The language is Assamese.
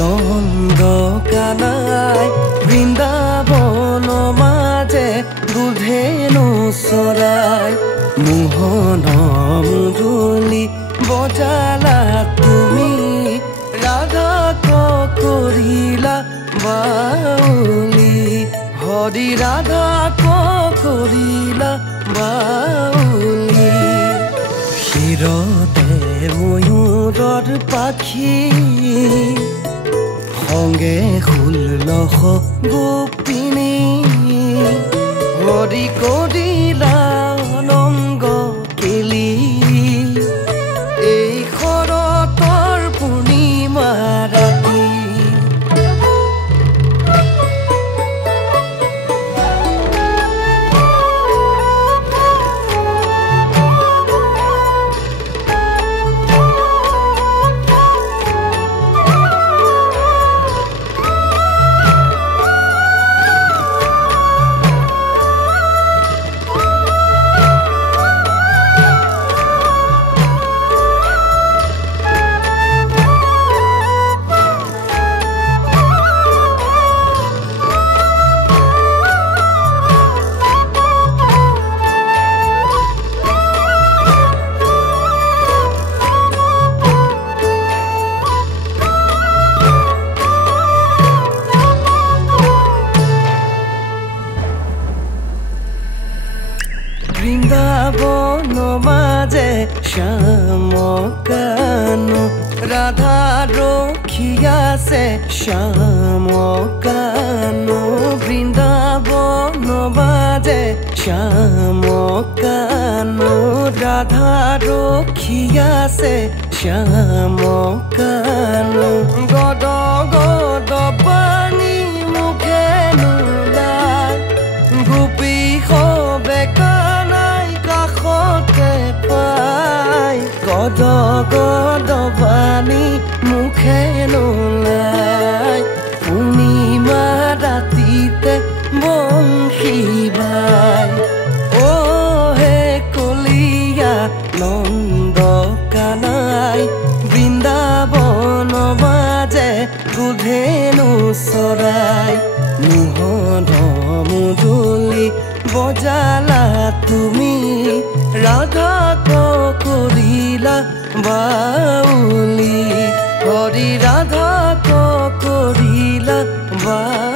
নন্দ কানাই বৃন্দাবন মাঝে দুধেনু চৰাই মোহন মুদুলি বজালা তুমি ৰাধা কৰিলা বাউলি হৰি ৰাধা কৰিলা বাউলি শিৰতে ময়ূৰৰ পাখি সংগে 16 গোপিনী হৰি কৰিলা অনংগ কেলি এই শৰতৰ পূৰ্ণিমা ৰাতি বৃন্দাবন মাঝে শ্যামকানো রাধা রক্ষী আছে শ্যামকানো বৃন্দাবন মাঝে শ্যামকানো রাধা রক্ষী আছে শ্যামকানো গদ গদ পানী মুখে নোলায় গোপী সবে গদ গদ পানী মুখে নোলায় পূৰ্ণিমা ৰাতিতে বংশী বাই অ হে কলিয়া নন্দ কানাই বৃন্দাবন মাঝে দুধেনু চৰাই মোহন মুদুলি বজালা তুমি ৰাধা কৰিলা বাউলি হৰি ৰাধা কৰিলা বাউলি